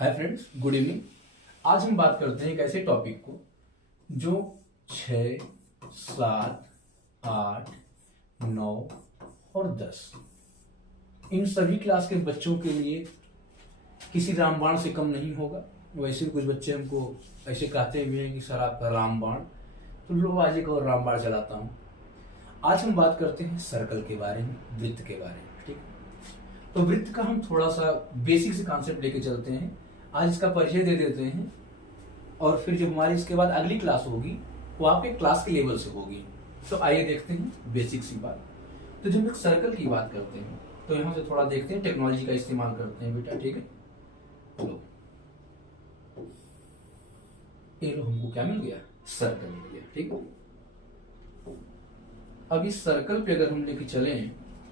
Hi friends, good evening. आज हम बात करते हैं एक ऐसे टॉपिक को जो 6, 7, 8, 9 और 10 इन सभी क्लास के बच्चों के लिए किसी रामबाण से कम नहीं होगा। वैसे भी कुछ बच्चे हमको ऐसे कहते भी हैं कि सर आपका रामबाण, तो लो आज एक और रामबाण चलाता हूँ। आज हम बात करते हैं सर्कल के बारे में, वृत्त के बारे में। ठीक, तो वृत्त का हम थोड़ा सा बेसिक से कॉन्सेप्ट लेके चलते हैं। आज इसका परिचय दे देते हैं और फिर जो हमारी इसके बाद अगली क्लास होगी वो आपके क्लास के लेवल से होगी। तो आइए देखते हैं बेसिक सी बात। तो जब हम सर्कल की बात करते हैं तो यहाँ से थोड़ा देखते हैं, टेक्नोलॉजी का इस्तेमाल करते हैं बेटा। ठीक है, लो ये लो, हमको क्या मिल गया? सर्कल मिल गया। ठीक है, अब इस सर्कल पे अगर हम लेके चले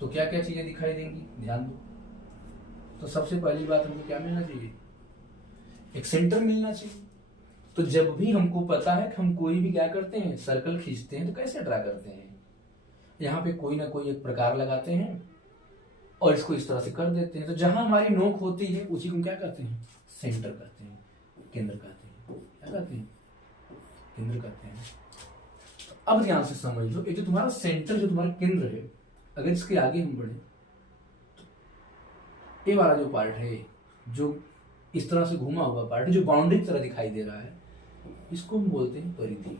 तो क्या क्या चीजें दिखाई देंगी, ध्यान दो। तो सबसे पहली बात हमको क्या मिलना चाहिए? एक सेंटर मिलना चाहिए। तो जब भी हमको पता है कि हम कोई भी क्या करते हैं, सर्कल खींचते हैं, तो कैसे ड्रा करते हैं? यहाँ पे कोई ना कोई एक प्रकार लगाते हैं और इसको इस तरह से कर देते हैं। तो जहां हमारी नोक होती है उसी को क्या कहते हैं? सेंटर कहते हैं, केंद्र कहते हैं। क्या कहते हैं? केंद्र कहते हैं। तो अब ध्यान से समझ लो, ये जो तुम्हारा सेंटर, जो तुम्हारा केंद्र है, अगर इसके आगे हम बढ़े तो ये वाला जो पार्ट है, जो इस तरह से घुमा हुआ पार्ट, जो बाउंड्री की तरह दिखाई दे रहा है, इसको हम बोलते हैं परिधि।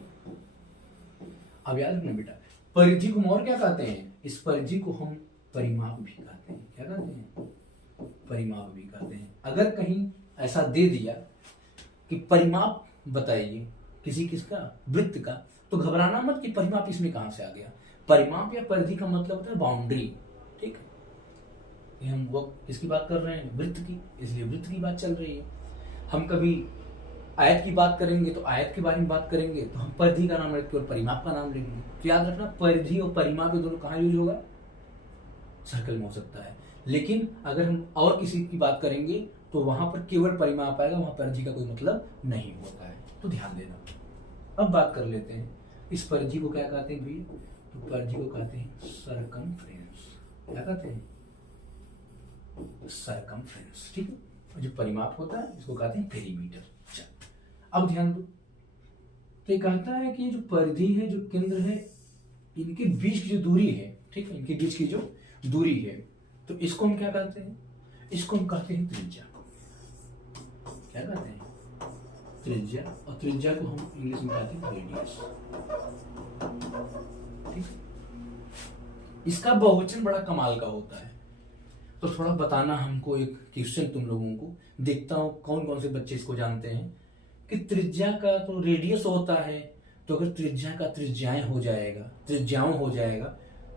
अब याद रखना बेटा, परिधि को हम और क्या कहते हैं? इस परिधि को हम परिमाप भी कहते हैं। क्या कहते हैं? परिमाप भी कहते हैं। अगर कहीं ऐसा दे दिया कि परिमाप बताइए किसका, वृत्त का, तो घबराना मत कि परिमाप इसमें कहां से आ गया। परिमाप या परिधि का मतलब होता है बाउंड्री। ठीक है, ये हम वो किसकी बात कर रहे हैं? वृत्त की, इसलिए वृत्त की बात चल रही है। हम कभी आयत की बात करेंगे तो आयत के बारे में बात करेंगे तो हम परिधि का नाम रख के और परिमाप का नाम लेंगे। तो याद रखना, परिधि और परिमाप ये दोनों कहाँ यूज होगा? सर्कल में हो सकता है। लेकिन अगर हम और किसी की बात करेंगे तो वहां पर केवल परिमाप आएगा, वहां परिधि का कोई मतलब नहीं होता है। तो ध्यान देना। अब बात कर लेते हैं, इस परिधि को क्या कहते हैं भैया? तो परिधि को कहते हैं सरकमफ्रेंस। क्या कहते हैं? सरकमफ्रेंस। ठीक है, जो परिमाप होता है इसको कहते हैं पेरीमीटर। अब ध्यान दो, तो ये कहता है कि जो परिधि है, जो केंद्र है, इनके बीच की जो दूरी है, ठीक है, इनके बीच की जो दूरी है, तो इसको हम क्या कहते हैं? इसको हम कहते हैं त्रिज्या। क्या कहते हैं? त्रिज्या। और त्रिज्या को हम इंग्लिश में कहते हैं रेडियस। ठीक है, इसका बहुवचन बड़ा कमाल का होता है। तो थोड़ा बताना हमको, एक क्वेश्चन तुम लोगों को, देखता हूं कौन कौन से बच्चे इसको जानते हैं कि त्रिज्या का तो रेडियस होता है। तो अगर त्रिज्या का त्रिज्याएं हो जाएगा, त्रिज्याओं हो जाएगा,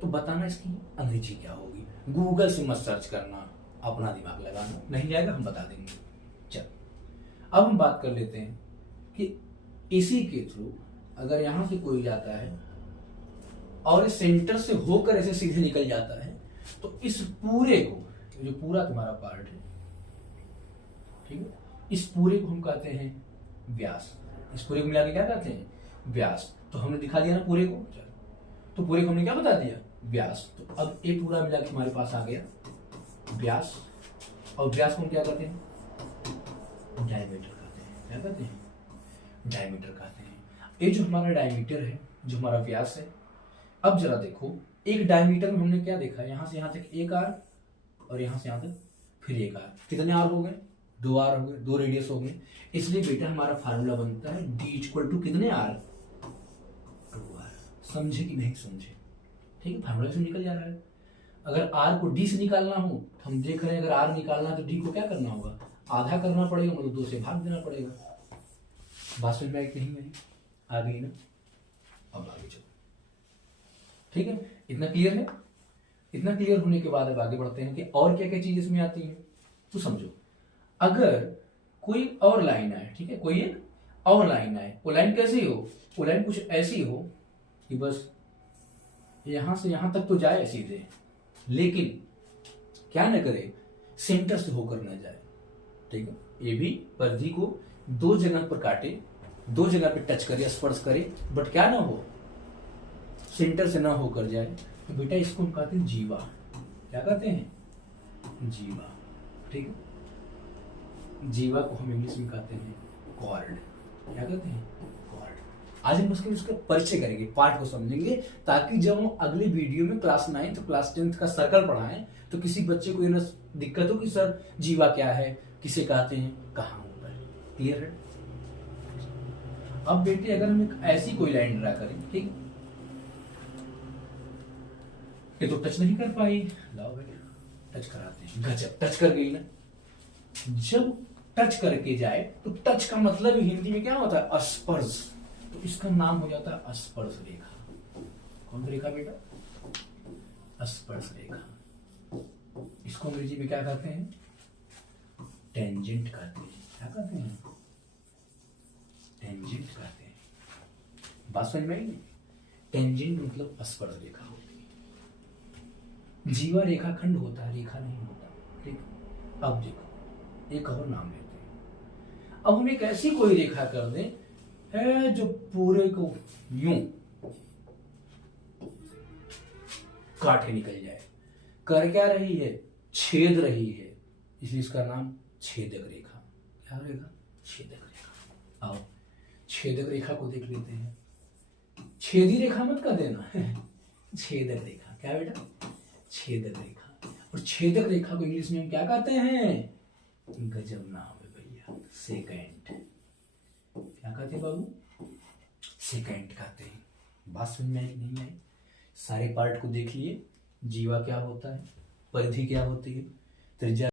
तो बताना इसकी अंग्रेजी क्या होगी। गूगल से मत सर्च करना, अपना दिमाग लगाना, नहीं जाएगा हम बता देंगे। चल, अब हम बात कर लेते हैं कि इसी के थ्रू अगर यहां से कोई जाता है और इस सेंटर से होकर ऐसे सीधे निकल जाता है, तो इस पूरे को, जो पूरा तुम्हारा पार्ट है, ठीक है, इस पूरे को हम कहते हैं व्यास। इस पूरे को मिला के क्या कहते हैं? व्यास। तो हमने दिखा दिया ना पूरे को। तो पूरे को हमने क्या बता दिया? व्यास। तो अब ये पूरा मिला के हमारे पास आ गया व्यास। और व्यास को हम क्या कहते हैं? डायमीटर कहते हैं। क्या कहते हैं? डायमीटर कहते हैं। ये जो हमारा डायमीटर है, जो हमारा व्यास है, अब जरा देखो, एक डायमीटर में हमने क्या देखा? यहां से यहां तक एक आर और यहां से यहां तक फिर एक आर। कितने आर हो गए? 2 आर हो गए, 2 रेडियस हो गए। इसलिए बेटा हमारा फार्मूला बनता है D इक्वल टू कितने आर? 2 आर। समझे कि नहीं समझे? ठीक है, फार्मूला से निकल जा रहा है। अगर आर को डी से निकालना हो तो हम देख रहे हैं, अगर आर निकालना है तो डी को क्या करना होगा? आधा करना पड़ेगा, मतलब 2 से भाग देना पड़ेगा। बात समझ में आई नहीं मेरी? आ गई ना? अब आगे चलो। ठीक है, इतना क्लियर है? इतना क्लियर होने के बाद अब आगे बढ़ते हैं कि और क्या क्या चीज इसमें आती है। तो समझो, अगर कोई और लाइन आए, ठीक है, कोई एक और लाइन आए, वो लाइन कैसी हो? वो लाइन कुछ ऐसी हो कि बस यहां से यहां तक तो जाए सीधे, लेकिन क्या न करे, सेंटर से होकर न जाए। ठीक है, ये भी परिधि को 2 जगह पर काटे, 2 जगह पे टच करे, स्पर्श करे, बट क्या ना हो, सेंटर से ना होकर जाए। तो बेटा इसको हम कहते हैं जीवा। क्या कहते हैं? जीवा। ठीक है, जीवा को हम इंग्लिश में कहते हैं कॉर्ड। क्या कहते हैं? कॉर्ड। आज हम उसका परिचय करेंगे, पार्ट को समझेंगे, ताकि जब हम अगले वीडियो में क्लास 9 क्लास 10 का सर्कल पढ़ाएं तो किसी बच्चे को ये ना दिक्कत हो कि सर जीवा क्या है, किसे कहते हैं, कहाँ होता है। क्लियर है? अब बेटे अगर हम एक ऐसी कोई लाइन ड्रा करें, ठीक, ये तो टच नहीं कर पाई, लाओ बेटा टच कराते हैं। गजब, टच कर गई ना। जब टच करके जाए तो टच का मतलब हिंदी में क्या होता है? स्पर्श। तो इसका नाम हो जाता है स्पर्श रेखा। कौन सी रेखा बेटा? स्पर्श रेखा। इसको अंग्रेजी में क्या कहते हैं? टेंजेंट कहते हैं। क्या कहते हैं? टेंजेंट कहते हैं। बात समझ में आई? टेंजेंट मतलब स्पर्श रेखा होती है। जीवा रेखा खंड होता है, रेखा नहीं होता। ठीक, अब देखो एक और नाम लेते हैं। अब हम एक ऐसी कोई रेखा कर दें है जो पूरे को यूं काट के निकल जाए। कर क्या रही है? छेद रही है, इसलिए इसका नाम छेदक रेखा। क्या रेखा? छेदक रेखा। आओ छेदक रेखा को देख लेते हैं। छेदी रेखा मत कर देना छेदक रेखा। क्या बेटा? छेदक रेखा। और छेदक रेखा को इंग्लिश में हम क्या कहते हैं? गजब नाम है भैया, सेकेंड। क्या कहते हैं बाबू? सेकेंड कहते हैं। बात समझ में आई कि नहीं आई? सारे पार्ट को देख लिए। जीवा क्या होता है, परिधि क्या होती है, त्रिज्या